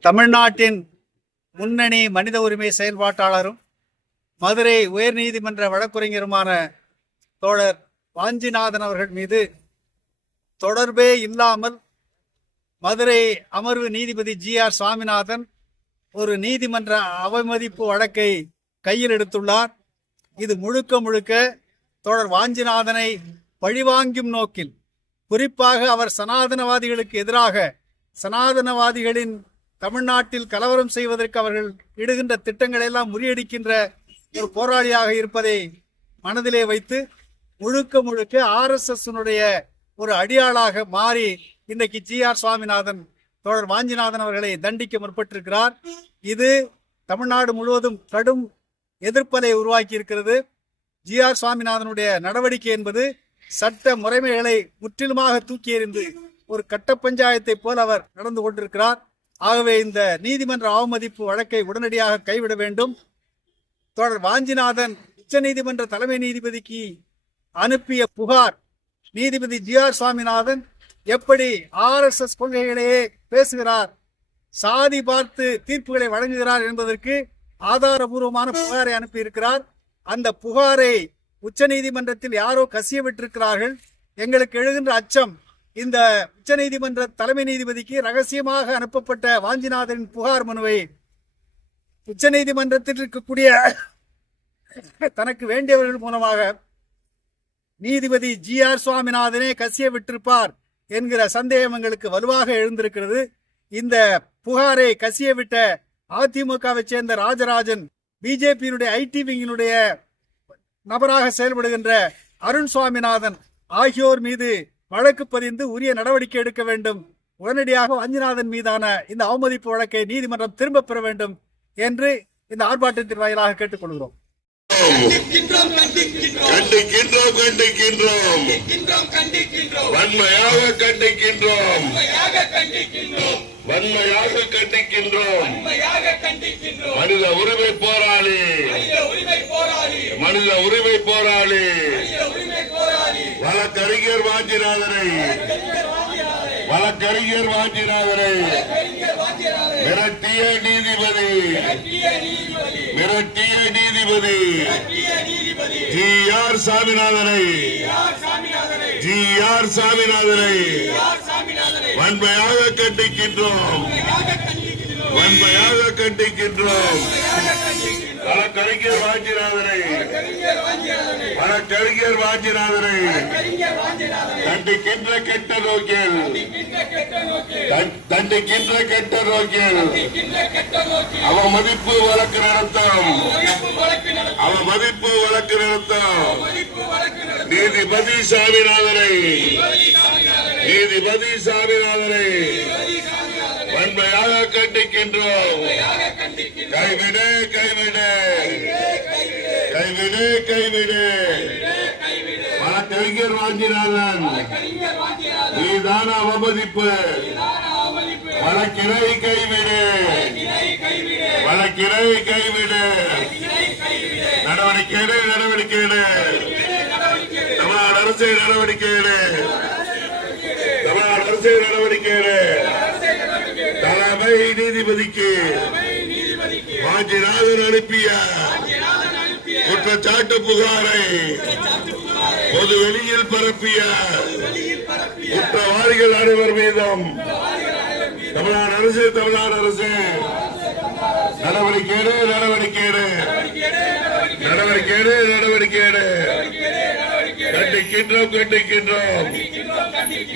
தமிழ்நாட்டின் முன்னணி மனித உரிமை செயல்பாட்டாளரும் மதுரை உயர்நீதிமன்ற வழக்குரைஞருமான தோழர் வாஞ்சிநாதன் அவர்கள் மீது தொடர்பே இல்லாமல் மதுரை அமர்வு நீதிபதி ஜி ஆர் சுவாமிநாதன் ஒரு நீதிமன்ற அவமதிப்பு வழக்கை கையில் எடுத்துள்ளார். இது முழுக்க முழுக்க தோழர் வாஞ்சிநாதனை பழிவாங்கும் நோக்கில் குறிப்பாக அவர் சனாதனவாதிகளுக்கு எதிராக சனாதனவாதிகளின் தமிழ்நாட்டில் கலவரம் செய்வதற்கு அவர்கள் இடுகின்ற திட்டங்களை எல்லாம் முறியடிக்கின்ற ஒரு போராளியாக இருப்பதை மனதிலே வைத்து முழுக்க முழுக்க ஆர்எஸ்எஸ்னுடைய ஒரு அடியாளாக மாறி இன்றைக்கு ஜி ஆர் சுவாமிநாதன் தோழர் வாஞ்சிநாதன் அவர்களை தண்டிக்க முற்பட்டிருக்கிறார். இது தமிழ்நாடு முழுவதும் கடும் எதிர்ப்பலை உருவாக்கி இருக்கிறது ஜி ஆர் சுவாமிநாதனுடைய நடவடிக்கை என்பது சட்ட முறைமைகளை முற்றிலுமாக தூக்கி எறிந்து ஒரு கட்ட பஞ்சாயத்தை போல் அவர் நடந்து கொண்டிருக்கிறார். ஆகவே இந்த நீதிமன்ற அவமதிப்பு வழக்கை உடனடியாக கைவிட வேண்டும். தொடர் வாஞ்சிநாதன் உச்ச நீதிமன்ற தலைமை நீதிபதிக்கு அனுப்பிய புகார் நீதிபதி ஜி ஆர் சுவாமிநாதன் எப்படி ஆர்எஸ்எஸ் கொள்கைகளையே பேசுகிறார் சாதி பார்த்து தீர்ப்புகளை வழங்குகிறார் என்பதற்கு ஆதாரபூர்வமான புகாரை அனுப்பியிருக்கிறார். அந்த புகாரை உச்ச நீதிமன்றத்தில் யாரோ கசிய விட்டிருக்கிறார்கள் எங்களுக்கு எழுகின்ற அச்சம் இந்த உச்சநீதிமன்ற தலைமை நீதிபதிக்கு ரகசியமாக அனுப்பப்பட்ட வாஞ்சிநாதனின் புகார் மனுவை உச்சநீதிமன்றத்தில் இருக்கக்கூடிய தனக்கு வேண்டியவர்கள் மூலமாக நீதிபதி ஜி ஆர் சுவாமிநாதனே கசிய விட்டிருப்பார் என்கிற சந்தேகம் எங்களுக்கு வலுவாக எழுந்திருக்கிறது. இந்த புகாரை கசிய விட்ட அதிமுகவை சேர்ந்த ராஜராஜன் பிஜேபியினுடைய ஐடி விங்கினுடைய நபராக செயல்படுகின்ற அருண் சுவாமிநாதன் ஆகியோர் மீது வழக்கு பதிந்து உரிய நடவடிக்கை எடுக்க வேண்டும். உடனடியாக வாஞ்சிநாதன் மீதான இந்த அவமதிப்பு வழக்கை நீதிமன்றம் திரும்பப் பெற வேண்டும் என்று இந்த ஆர்ப்பாட்டத்தின் வாயிலாக கேட்டுக்கொள்கிறோம். கண்டிக்கின்றோம் கண்டிக்கின்றோம். வன்மையாக கண்டிக்கின்றோம். வன்மையாக கண்டிக்கின்றோம். மனித உரிமை போராளி. மனித உரிமை போராளி. வழக்கறிஞர் வாஞ்சிநாதனை வழக்கறிஞர் வாஞ்சிநாதனை மிரட்டிய நீதிபதி. மிரட்டிய நீதிபதி. ஜி ஆர் சாமிநாதனை ஜி ஆர் சாமிநாதனை வன்மையாக கண்டிக்கின்றோம். வன்மையாக கண்டிக்கின்றோம் வழக்கறிஞர் வாஞ்சிநாதனை வழக்கறிஞர் வாஞ்சிநாதனை தண்டிக்கின்ற கெட்ட நோக்கில். தண்டிக்கின்ற கெட்ட நோக்கில். அவமதிப்பு வழக்கு நடத்தும். அவமதிப்பு வழக்கு நடத்தும். நீதிபதி சாமிநாதனை நீதிபதி சாமிநாதனை வன்மையாக கண்டிக்கின்றோம் கைவிடு கைவிடு கைவிடு கைவிடு வழக்கறிஞர் வாஞ்சிநாதன் நீதான அவமதிப்பு வழக்கினை கைவிடு வழக்கினை கைவிடு நடவடிக்கை நடவடிக்கை எடு. தமிழ்நாடு அரசு நடவடிக்கை எடு. தமிழ்நாடு அரசு நடவடிக்கை எடு. தலைமை நீதிபதிக்கு வாஞ்சிநாதன் அனுப்பிய குற்றச்சாட்டு புகாரை பொது வெளியில் பரப்பிய குற்றவாளிகள் அனைவர் மீதும் தமிழ்நாடு அரசு தமிழ்நாடு அரசு நடவடிக்கை நடவடிக்கை எடு. நடவடிக்கை நடவடிக்கை எடு. கண்டிக்கின்றோம் கண்டிக்கின்றோம்.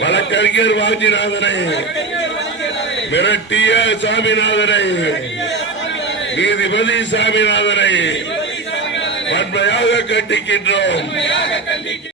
வழக்கறிஞர் வாஞ்சிநாதனை மிரட்டிய சாமிநாதனை நீதிபதி சாமிநாதனை வன்மையாக கண்டிக்கின்றோம்.